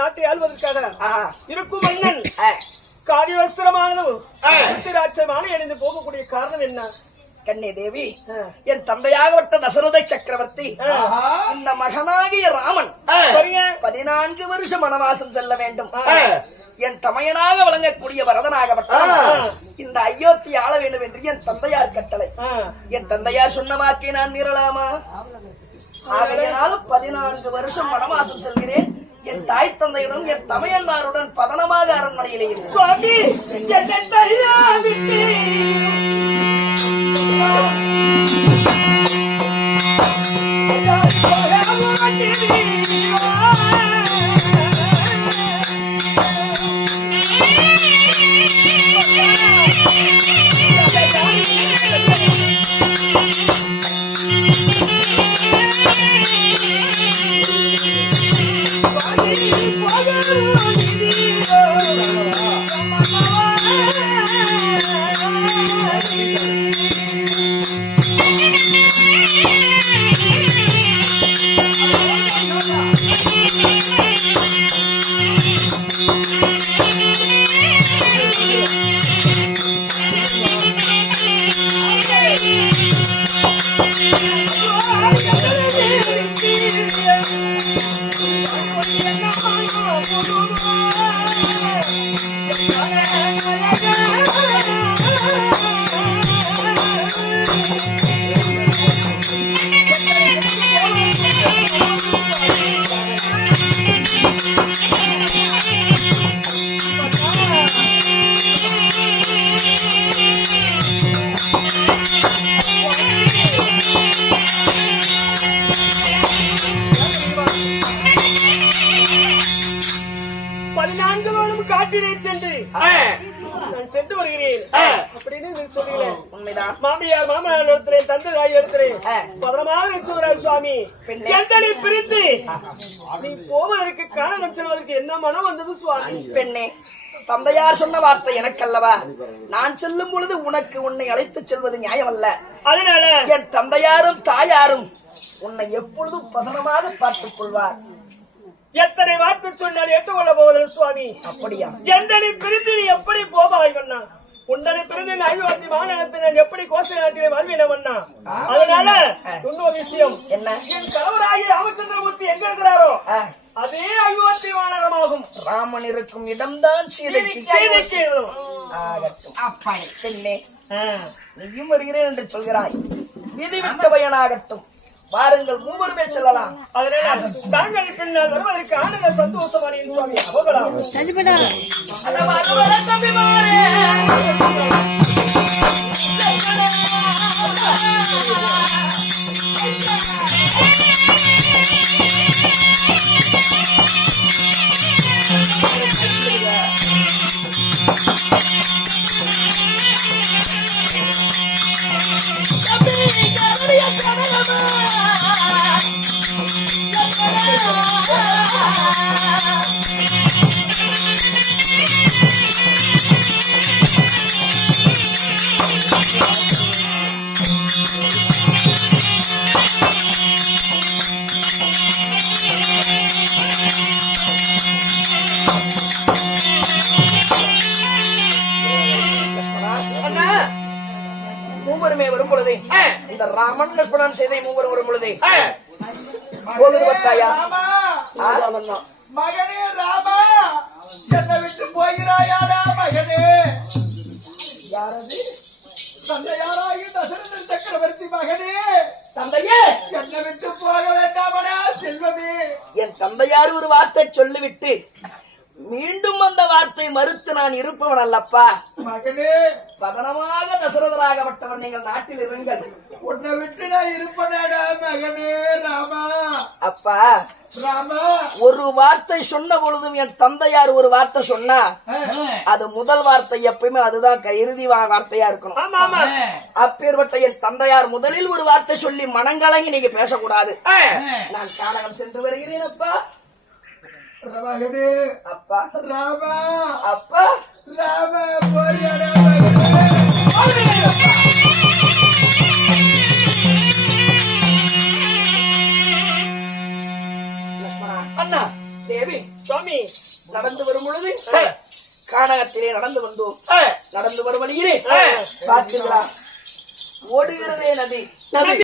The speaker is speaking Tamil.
நாட்டை ஆள்வதற்காக இருக்கும் மன்னன் காரியவஸ்திரமானதும் அணிந்து போகக்கூடிய காரணம் என்ன? கண்ணே தேவி, என் தந்தையாகப்பட்ட தசரத சக்கரவர்த்தி இந்த மகனாகிய ராமன் 14 வருஷம் வனவாசம் செல்ல வேண்டும். என் தமையனாக வழங்கக்கூடிய வரதனாகப்பட்ட இந்த அயோத்தி ஆள வேண்டும் என்று என் தந்தையார் கட்டளை. என் தந்தையார் சொன்ன வாக்கை நான் மீறலாமா? ஆகையினால் 14 வருஷம் வனவாசம் செல்கிறேன். என் தாய் தந்தையுடன் என் தமையன்மாருடன் பதனமாக அரண்மனையிலே சுவாமி சென்று வருகிறேன் அப்படின்னு சொல்லுகிறேன். மாமியார் மாமனார் எடுத்துறேன், தந்தை தாய் எடுத்துறேன், பதனமாக நிச்சயம் சுவாமி. எந்தனை பிரித்து நீ போவதற்கு காரணம் செல்வதற்கு என்ன மனம் வந்தது சுவாமி? பெண்ணே, தந்தையார் சொன்ன வார்த்தை எனக்கல்லவா? நான் செல்லும் பொழுது உனக்கு உன்னை அழைத்து செல்வது நியாயம் அல்ல. அதனால என் தந்தையாரும் தாயாரும் உன்னை எப்பொழுதும் பதனமாக பார்த்துக் கொள்வார். எத்தனை வார்த்தை சொன்னால் ஏற்றுக்கொள்ள போவதற்கு சுவாமி. அப்படியா? எந்தனை பிரிந்து நீ எப்படி போவாய் வண்ணா? உண்டனை பிறகு ஐவாத்தி மாநகரத்தை நான் எப்படி கோசை நாட்டிலே வாழ்வினவண்ணா? அதனால இன்னொரு விஷயம் என்ன? என் கணவராகி ராமச்சந்திரமூர்த்தி எங்க இருக்கிறாரோ அதே ஐவாத்தி மாநகரமாகும். ராமன் இருக்கும் இடம்தான் சீதைக்கு. பெண்ணே, நீயும் வருகிறேன் என்று சொல்கிறாய். விதிவிட்ட பயனாகட்டும். வாருங்கள், மூவருமே செல்லலாம். அதனால தாங்கள் பின்னால் வருவதற்கு ஆனந்த சந்தோஷமான சுவாமி போகலாம். மூவருமே வரும் பொழுது இந்த ராமன் லட்சுமணன் செய்தை மூவரும் வரும் பொழுது போகுது பார்த்தாயா? மகனே ராமா, என்னை விட்டு போகிறாயாடா மகனே? யாரது? தந்தையாராகி தசரதன் சக்கரவர்த்தி மகனே, தந்தையே, என்னை விட்டு போக வேண்டாமடா செல்வமே. என் தந்தையார் ஒரு வார்த்தை சொல்லிவிட்டு மீண்டும் அந்த வார்த்தை மறுத்து நான் இருப்பவன் அல்லப்பா. மகனே, பகனமாக தசரதராகப்பட்டவர் நீங்கள் நாட்டில் இருங்கள். உன்னை விட்டு நான் இருப்பேனாடா மகனே ராமா. அப்பா, ராமா, ஒரு வார்த்தை சொன்ன பொழுதும் என் தந்தையார் ஒரு வார்த்தை சொன்னா அது முதல் வார்த்தை எப்பயுமே அதுதான் இறுதி வார்த்தையா இருக்கணும். ஆமா ஆமா. அப்பேற்பட்ட என் தந்தையார் முதலில் ஒரு வார்த்தை சொல்லி மனங்கலங்கி நீங்க பேசக்கூடாது. நான் கானகம் சென்று வருகிறேன் அப்பா. மகனே, அப்பா, ராமா, அப்பா, ராமா போறியாடா மகனே? அண்ணா, தேவி, சுவாமி, நடந்து வரும் பொழுது கானகத்திலே நடந்து வந்தோம். நடந்து வரும் வழியிலே பார்த்தீங்களா, ஓடுகிறதே நதி.